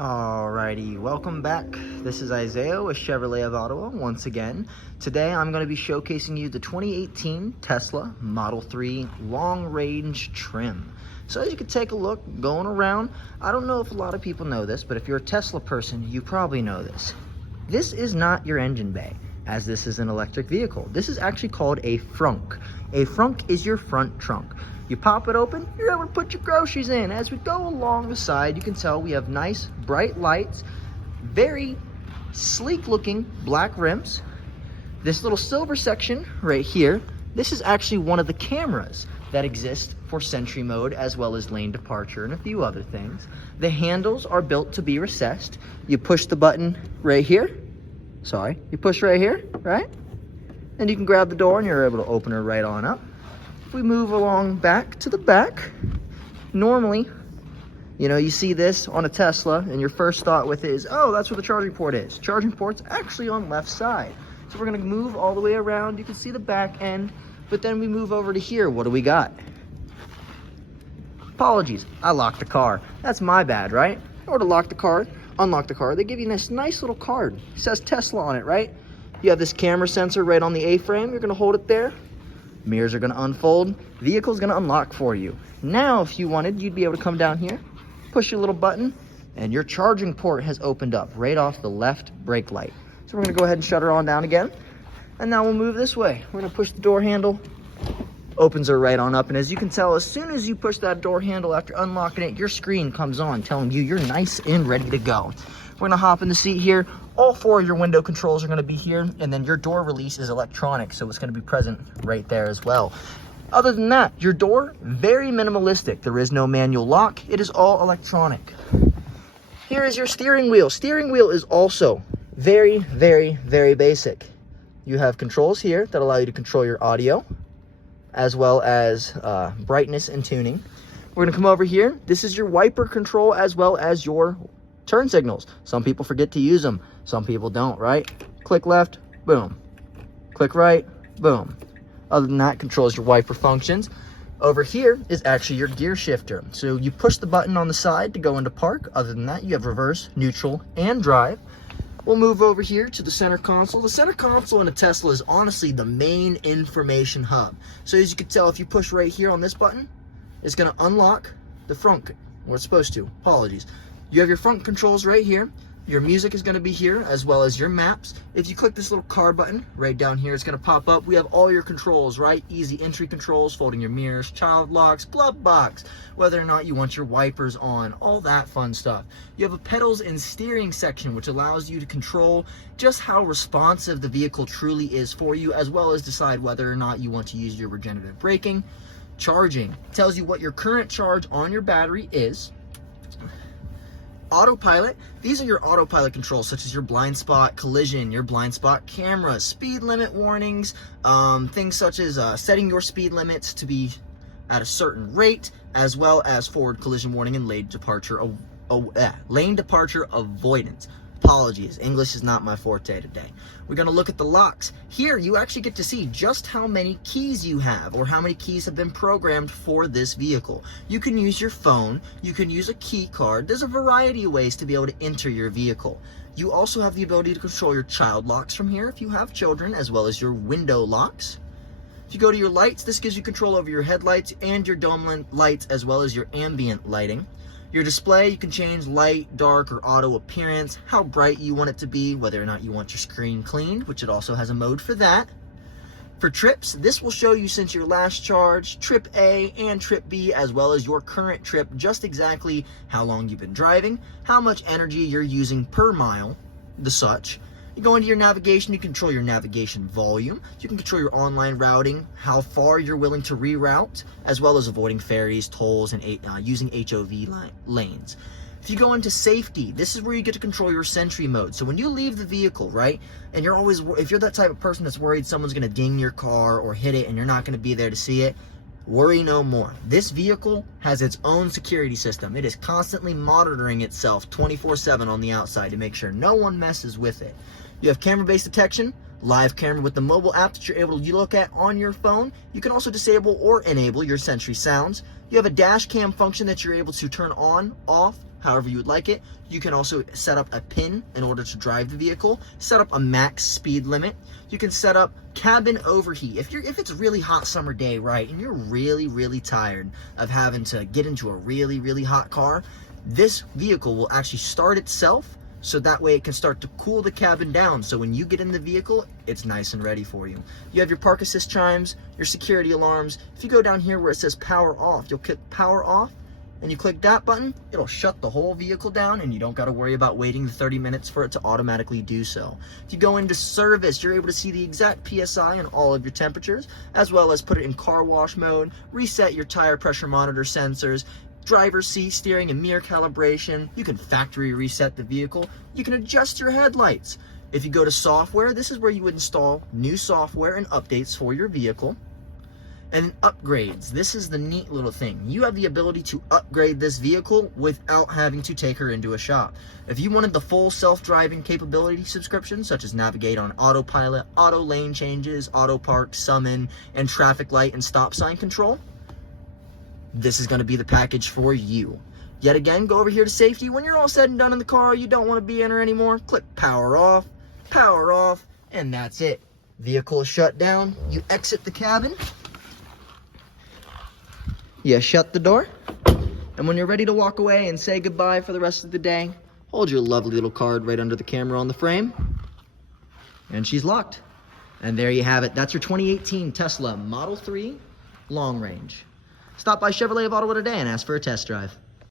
Alrighty, welcome back. This is Isaiah with Chevrolet of Ottawa once again. Today I'm going to be showcasing you the 2018 Tesla Model 3 long range trim. So as you can take a look going around, I don't know if a lot of people know this, but if you're a Tesla person, you probably know this. This is not your engine bay, as this is an electric vehicle. This is actually called a Frunk. A Frunk is your front trunk. You pop it open, you're able to put your groceries in. As we go along the side, you can tell we have nice, bright lights, very sleek looking black rims. This little silver section right here, this is actually one of the cameras that exist for Sentry mode, as well as lane departure and a few other things. The handles are built to be recessed. You push the button right here. You push right here, right? And you can grab the door and you're able to open her right on up. If we move along back to the back, normally, you see this on a Tesla and your first thought with it is, oh, that's where the charging port is. Charging port's actually on left side. So we're gonna move all the way around. You can see the back end, but then we move over to here. What do we got? Apologies, I locked the car. That's my bad, right? Or to lock the car, unlock the car, they give you this nice little card. It says Tesla on it, right? You have this camera sensor right on the A-frame. You're gonna hold it there. Mirrors are going to unfold. Vehicle's going to unlock for you. Now, if you wanted, you'd be able to come down here, push your little button, and your charging port has opened up right off the left brake light. So we're going to go ahead and shut her on down again. And now we'll move this way. We're going to push the door handle, opens her right on up. And as you can tell, as soon as you push that door handle after unlocking it, your screen comes on telling you you're nice and ready to go. We're going to hop in the seat here. All four of your window controls are going to be here, and then your door release is electronic, so it's going to be present right there as well. Other than that, your door, very minimalistic. There is no manual lock. It is all electronic. Here is your steering wheel. Steering wheel is also very, very, very basic. You have controls here that allow you to control your audio, as well as brightness and tuning. We're going to come over here. This is your wiper control, as well as your turn signals. Some people forget to use them. Some people don't, right? Click left, boom. Click right, boom. Other than that, controls your wiper functions. Over here is actually your gear shifter. So you push the button on the side to go into park. Other than that, you have reverse, neutral, and drive. We'll move over here to the center console. The center console in a Tesla is honestly the main information hub. So as you can tell, if you push right here on this button, it's gonna unlock the front, or it's supposed to, apologies. You have your front controls right here. Your music is going to be here, as well as your maps. If you click this little car button right down here, it's going to pop up. We have all your controls, right? Easy entry controls, folding your mirrors, child locks, glove box, whether or not you want your wipers on, all that fun stuff. You have a pedals and steering section, which allows you to control just how responsive the vehicle truly is for you, as well as decide whether or not you want to use your regenerative braking. Charging tells you what your current charge on your battery is. Autopilot, these are your autopilot controls, such as your blind spot collision, your blind spot camera, speed limit warnings, things such as setting your speed limits to be at a certain rate, as well as forward collision warning and lane departure avoidance. Apologies, English is not my forte today. We're going to look at the locks. Here, you actually get to see just how many keys you have, or how many keys have been programmed for this vehicle. You can use your phone, you can use a key card. There's a variety of ways to be able to enter your vehicle. You also have the ability to control your child locks from here if you have children, as well as your window locks. If you go to your lights, this gives you control over your headlights and your dome lights, as well as your ambient lighting. Your display, you can change light, dark, or auto appearance, how bright you want it to be, whether or not you want your screen cleaned, which it also has a mode for that. For trips, this will show you since your last charge, trip A and trip B, as well as your current trip, just exactly how long you've been driving, how much energy you're using per mile, the such. You go into your navigation, you control your navigation volume. You can control your online routing, how far you're willing to reroute, as well as avoiding ferries, tolls, and using HOV lanes. If you go into safety, this is where you get to control your Sentry mode. So when you leave the vehicle, right, and you're always, if you're that type of person that's worried someone's going to ding your car or hit it and you're not going to be there to see it, worry no more. This vehicle has its own security system. It is constantly monitoring itself 24/7 on the outside to make sure no one messes with it. You have camera-based detection, live camera with the mobile app that you're able to look at on your phone. You can also disable or enable your Sentry sounds. You have a dash cam function that you're able to turn on, off, however you would like it. You can also set up a pin in order to drive the vehicle, set up a max speed limit. You can set up cabin overheat. If it's a really hot summer day, right, and you're really tired of having to get into a really hot car, this vehicle will actually start itself, so that way it can start to cool the cabin down, so when you get in the vehicle, it's nice and ready for you. You have your park assist chimes, your security alarms. If you go down here where it says power off, you'll click power off, and you click that button, it'll shut the whole vehicle down, and you don't got to worry about waiting the 30 minutes for it to automatically do so. If you go into service, you're able to see the exact PSI and all of your temperatures, as well as put it in car wash mode, reset your tire pressure monitor sensors, driver's seat, steering, and mirror calibration. You can factory reset the vehicle. You can adjust your headlights. If you go to software, this is where you would install new software and updates for your vehicle. And upgrades, this is the neat little thing. You have the ability to upgrade this vehicle without having to take her into a shop. If you wanted the full self-driving capability subscription, such as navigate on autopilot, auto lane changes, auto park, summon, and traffic light and stop sign control, this is going to be the package for you. Yet again, go over here to safety. When you're all said and done in the car, you don't want to be in her anymore, click power off, and that's it. Vehicle is shut down. You exit the cabin. You shut the door, and when you're ready to walk away and say goodbye for the rest of the day, hold your lovely little card right under the camera on the frame, and she's locked. And there you have it. That's your 2018 Tesla Model 3 Long Range. Stop by Chevrolet of Ottawa today and ask for a test drive.